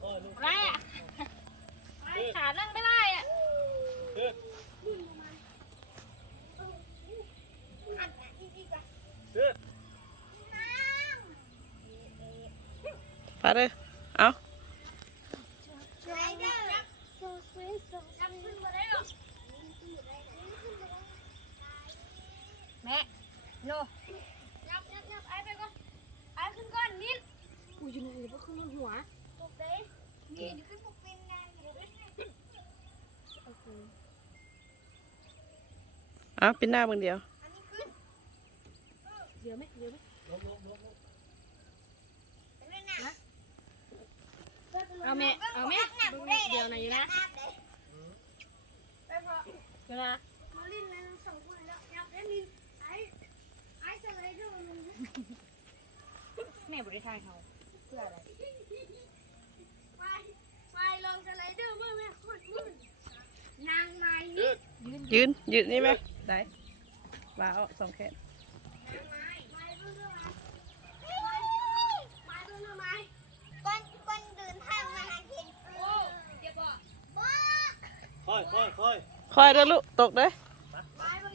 อะไรอ่ะขานั่งไม่ได้อ่ะไปเลยเอาแม่โน่ยับไอ้ไปก่อนไอ้ขึ้นก่อนนิดกูอยู่ไหนเดี๋ยวก็ขึ้นหัวตกเลยนี่เดี๋ยวขึ้นปกเป็นไงเดี๋ยวเอาเป็นหน้ามึงเดียวเดี๋ยวไหมเอาแม่เดี๋ยวไหนอยู่นะเดี๋ยวนะแม่บริทายเขาเพื่ออะไรไปลงสไลเดอร์แม่โคตรมืดนางไม้ยืนนี่ไหมได้ว่าเอาสองแขนคอยเด้อลูกตกเด้อ